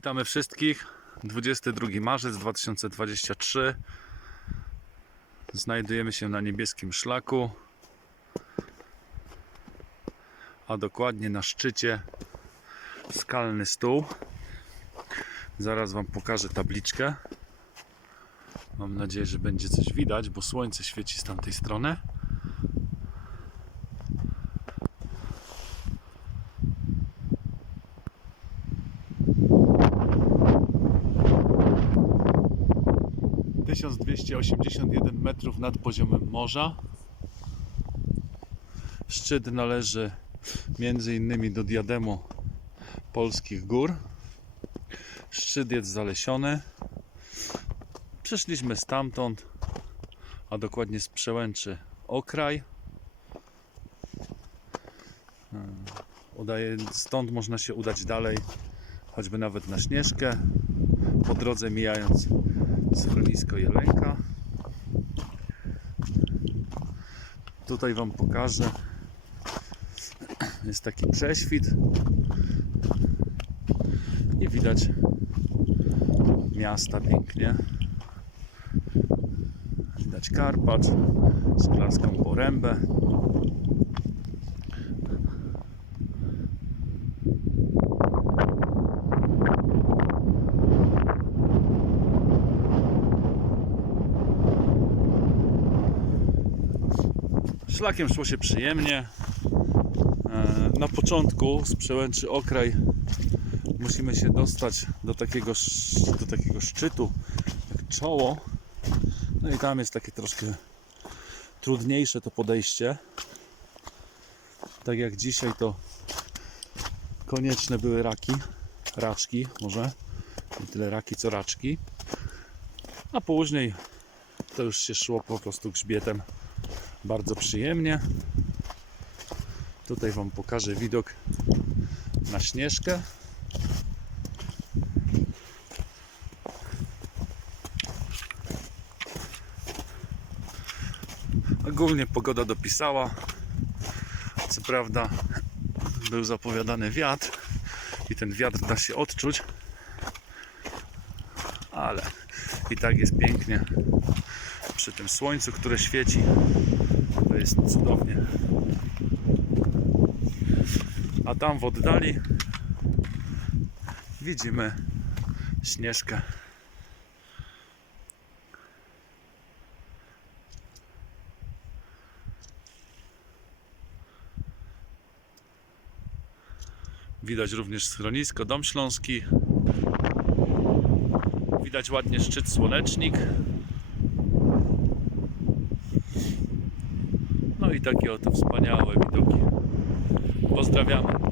Witamy wszystkich. 22 marzec 2023. Znajdujemy się na niebieskim szlaku, a dokładnie na szczycie skalny stół. Zaraz Wam pokażę tabliczkę. Mam nadzieję, że będzie coś widać, bo słońce świeci z tamtej strony. Tysiąc dwieście osiemdziesiąt jeden metrów nad poziomem morza. Szczyt należy między innymi do diademu polskich gór. Szczyt jest zalesiony. Przyszliśmy stamtąd, a dokładnie z przełęczy Okraj. Hmm, Udaje, stąd można się udać dalej, choćby nawet na Śnieżkę, po drodze mijając schronisko Jelenka. Tutaj Wam pokażę. Jest taki prześwit i widać miasta pięknie. Widać Karpacz, Szklarską Porębę. Szlakiem szło się przyjemnie. E, Na początku z przełęczy Okraj musimy się dostać do takiego, do takiego szczytu, jak czoło. No i tam jest takie troszkę trudniejsze to podejście. Tak jak dzisiaj to konieczne były raki, raczki może, nie tyle raki co raczki. A później to już się szło po prostu grzbietem bardzo przyjemnie. Tutaj Wam pokażę widok na Śnieżkę. Ogólnie pogoda dopisała. Co prawda był zapowiadany wiatr i ten wiatr da się odczuć, ale i tak jest pięknie przy tym słońcu, które świeci. Jest cudownie. A tam w oddali widzimy śnieżkę. Widać również schronisko Dom Śląski. Widać ładnie szczyt Słonecznik. I takie oto wspaniałe widoki. Pozdrawiamy.